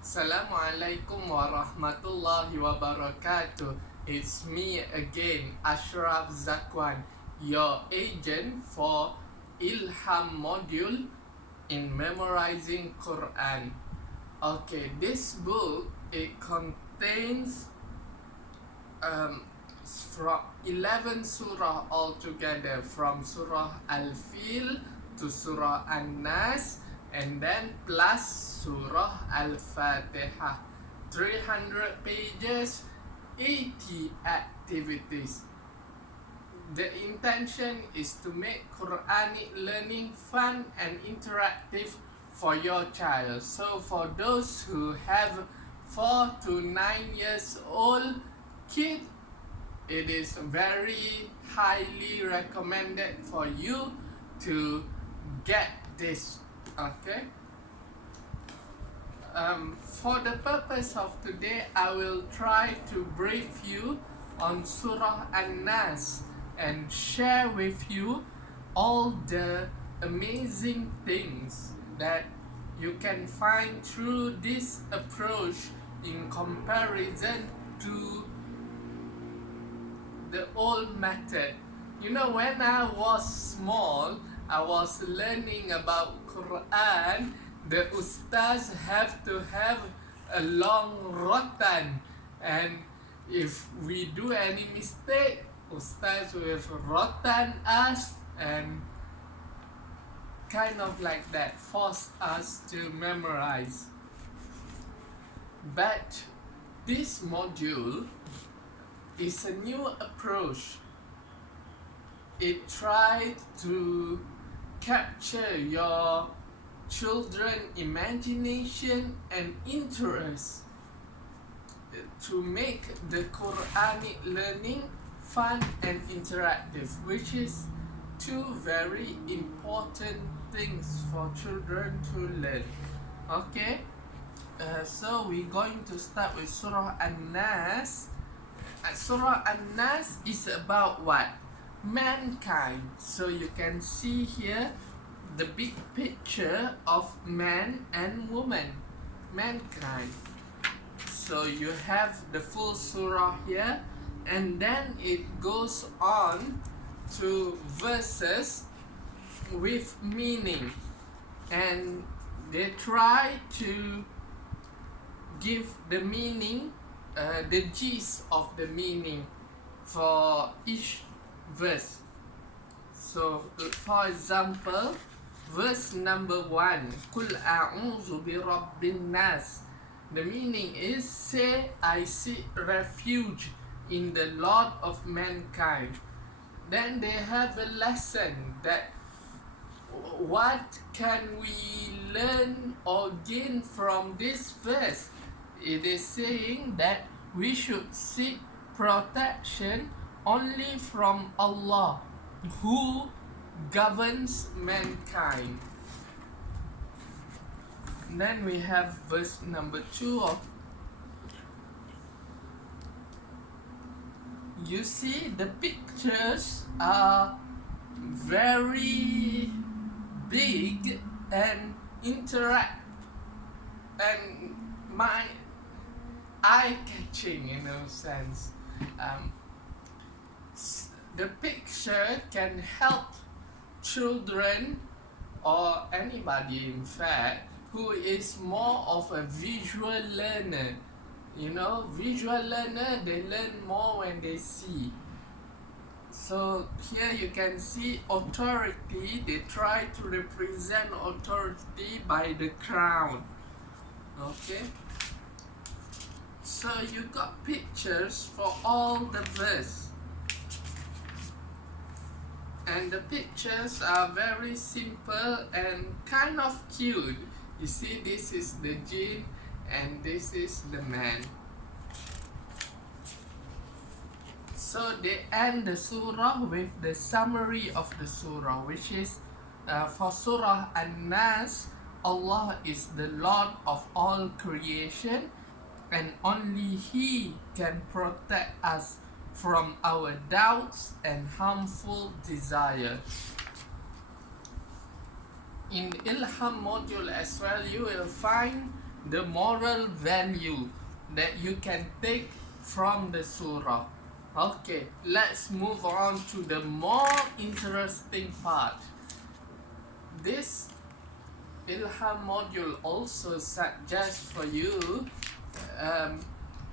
Assalamualaikum warahmatullahi wabarakatuh. It's me again, Ashraf Zakwan, your agent for Ilham module in memorizing Quran. Okay, this book, it contains from 11 surah altogether, from surah Al-Fil to surah anNas, and then plus surah Al-Fatihah. 300 pages, 80 activities. The intention is to make Quranic learning fun and interactive for your child. So for those who have 4 to 9 years old kid, it is very highly recommended for you to get this. Okay. For the purpose of today, I will try to brief you on Surah anNas and share with you all the amazing things that you can find through this approach in comparison to the old method. You know, when I was small, I was learning about Quran. The ustaz have to have a long rotan, and if we do any mistake, ustaz will rotan us and kind of like that, force us to memorize. But this module is a new approach. It tried to capture your children's imagination and interest to make the Quranic learning fun and interactive, which is two very important things for children to learn. Okay, so we're going to start with Surah anNas. Surah anNas is about what? Mankind. So you can see here the big picture of man and woman, mankind. So you have the full surah here, and then it goes on to verses with meaning, and they try to give the meaning, the gist of the meaning for each verse. So for example, verse number 1, Qul a'udhu bi rabbin nas. The meaning is, say I seek refuge in the Lord of mankind. Then they have a lesson that what can we learn or gain from this verse. It is saying that we should seek protection only from Allah, who governs mankind. Then we have verse number 2 of, you see the pictures are very big and interact and my eye-catching in a sense. The picture can help children or anybody in fact who is more of a visual learner. You know, visual learner, they learn more when they see. So here you can see authority. They try to represent authority by the crown. Okay, so you got pictures for all the verse, and the pictures are very simple and kind of cute. You see, this is the jinn and this is the man. So they end the surah with the summary of the surah, which is for Surah anNas, Allah is the Lord of all creation, and only He can protect us from our doubts and harmful desires. In Ilham module as well, you will find the moral value that you can take from the surah. Okay, let's move on to the more interesting part. This Ilham module also suggests for you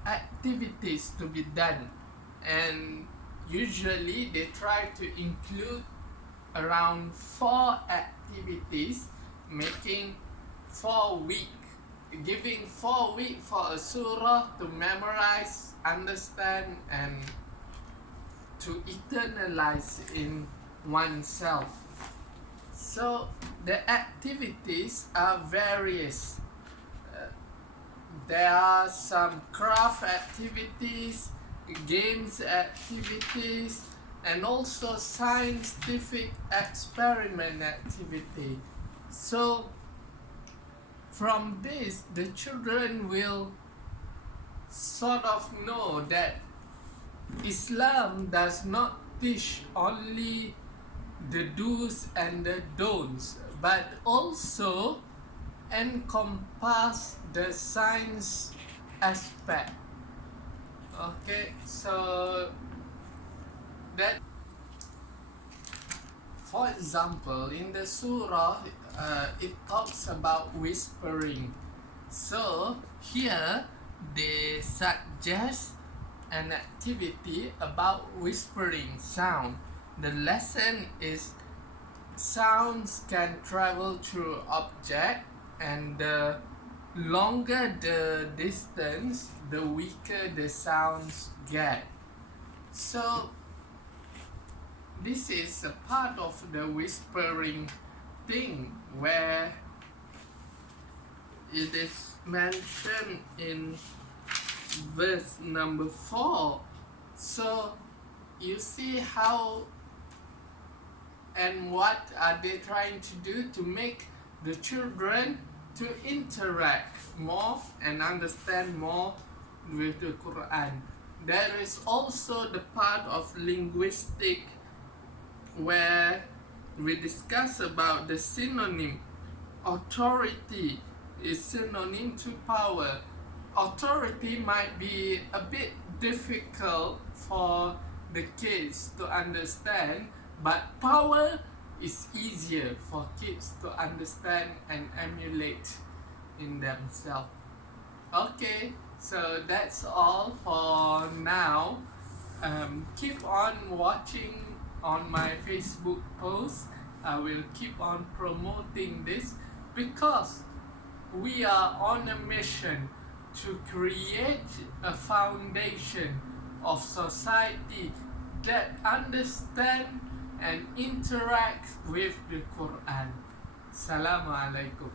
activities to be done, and usually they try to include around 4 activities, making 4 weeks, giving 4 weeks for a surah to memorize, understand, and to eternalize in oneself. So the activities are various. There are some craft activities, games activities, and also scientific experiment activity. So from this, the children will sort of know that Islam does not teach only the do's and the don'ts, but also encompass the science aspect. Okay, so that, for example, in the surah, it talks about whispering. So here they suggest an activity about whispering sound. The lesson is sounds can travel through object, and the longer the distance, the weaker the sounds get. So this is a part of the whispering thing where it is mentioned in verse number 4. So you see how and what are they trying to do to make the children to interact more and understand more with the Quran. There is also the part of linguistic where we discuss about the synonym. Authority is synonym to power. Authority might be a bit difficult for the kids to understand, but power is easier for kids to understand and emulate in themselves. Okay, so that's all for now. Keep on watching on my Facebook post. I will keep on promoting this because we are on a mission to create a foundation of society that understand and interact with the Quran. Assalamualaikum.